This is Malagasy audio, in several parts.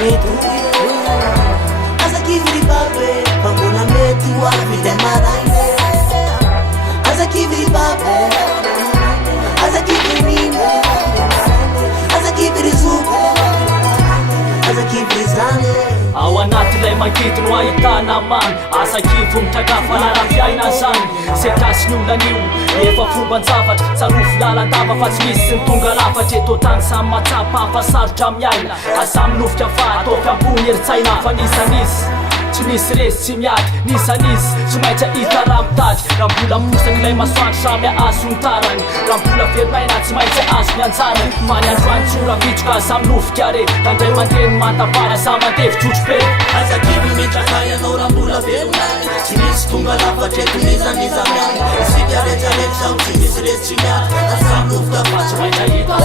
metu Aza kiviri babe Pambona meti wavide maraine Aza kiviri babe Aza kiviri mine Aza kiviri zupe Aza kiviri zane Ao anatilay mankety no ahitana mamy Asa kivo mitakafa laram-piaina zany Se tasy ny olana io efa fomban-javatra Sarofo lalan-dava fa tsy misy ny tonga lafatra Eto tany samy matsapa fa sarotra miaina Asa minofika fa atao fiambony eritsaina Fa nisan'izy tsy misy resy tsy miady Nisan'izy tsy maintsy hita raha mitady Raha mbola mosaka ilay masoandro samy azo ny tarany Raha mbola verinaina tsy maintsy azo ny anjarany Fa ny androany tsora vitroka samy nofika re Tandray mandreny mantavara samy mandevy-trotro be Aza kivy mitraka ianao raha mbola verinainy Tsy misy tonga lafatra eto nizaniza miany Isika rehetrarehetra sao tsy misy resy tsy miady Samy nofika fa tsy maintsy hita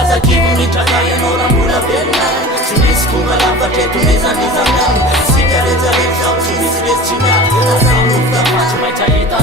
Aza kivy mitraka ianao raha mbola verinainy Tsy misy tonga lafatra eto nizaniza miany Isika rehetrarehetra sao tsy misy resy tsy miady Samy nofika fa tsy maintsy hita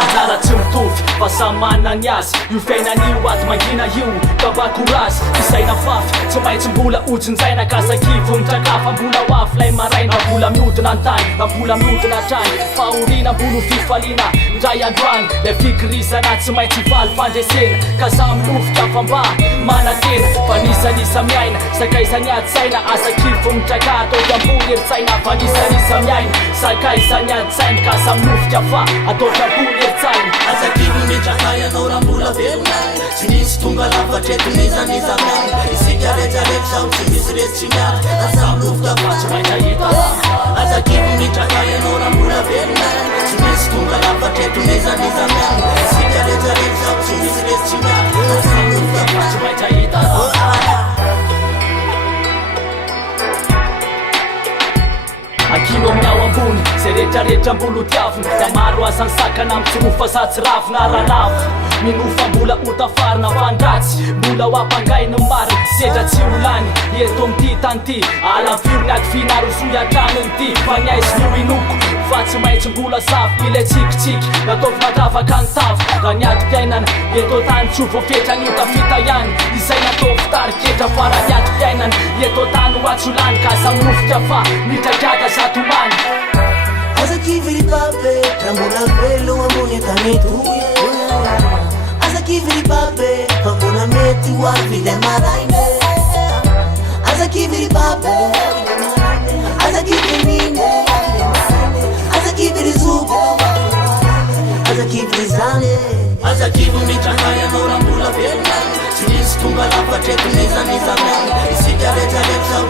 Anjara tsy mitovy fa samy manana ny azy Io fiainan'io ato mangina io Kabakorazy isaina fafy Tsy maintsy mbola ojinjaina Kasa kivo mitrakafa mbola hoafy lay maraina Mbola miodina an-tany mbola miodina trany Fahorina mbolo fifaliana Ndray androany le fikirisana Tsy maintsy valy fandresena Ka samy nofika fa mba manatena Fa nisanisa miaina Sakaisany ady-saina Asa kivo mitraka atao fiambony eritsaina Fa nisanisa miaina Sakaisany ady-saina Ka samy nofika fa atao fiambony eritsaina Aza kivy mitraka ianao raha mbola verinainy Tsy misy tonga lafatra eto nizaniza miany Isika rehetrarehetra sao tsy misy resy tsy miady Samy nofika fa tsy maintsy hita Aza kivy mitraka ianao raha mbola verinainy Tsy misy tonga lafatra eto nizaniza miany Isika rehetrarehetra sao tsy misy resy tsy miady Samy nofika fa tsy maintsy hita Akino amin'ny ao ambony Zay rehetrarehetra mbolo tiavina Da maro asany sakana mitsorofa sa tsy ravina ralavo Minofa mbola otafarina vandratsy Mbola ho ampangainy marina Sedra tsy olany Eto amty tany ty Alavirony ady finarosoy atranony ty Fa ny aizy nio inoko Fa tsy maintsy mbola safy Ilay tsikitsiky Nataovy mandravaka ny tavy Raha ny ady-piainana Eto tany tsy ho voafetra ny tafita ihany Izay nataovy tariketra Fa raha ny ady-piainana Eto tany ho atsolany Ka samy nofika fa mitrakata satomany Aza kivy babe Raha mbola velo ambony akameto Aza kivy babe Pambona mety hoavide maraine Aza kivy babe Aza kivy mine Aza kivy zupe Aza kivy zane Aza kivy mitraka ianao raha mbola verinainy Tsy misy tonga lafatra eto nizaniza miany Isika rehetrarehetra sao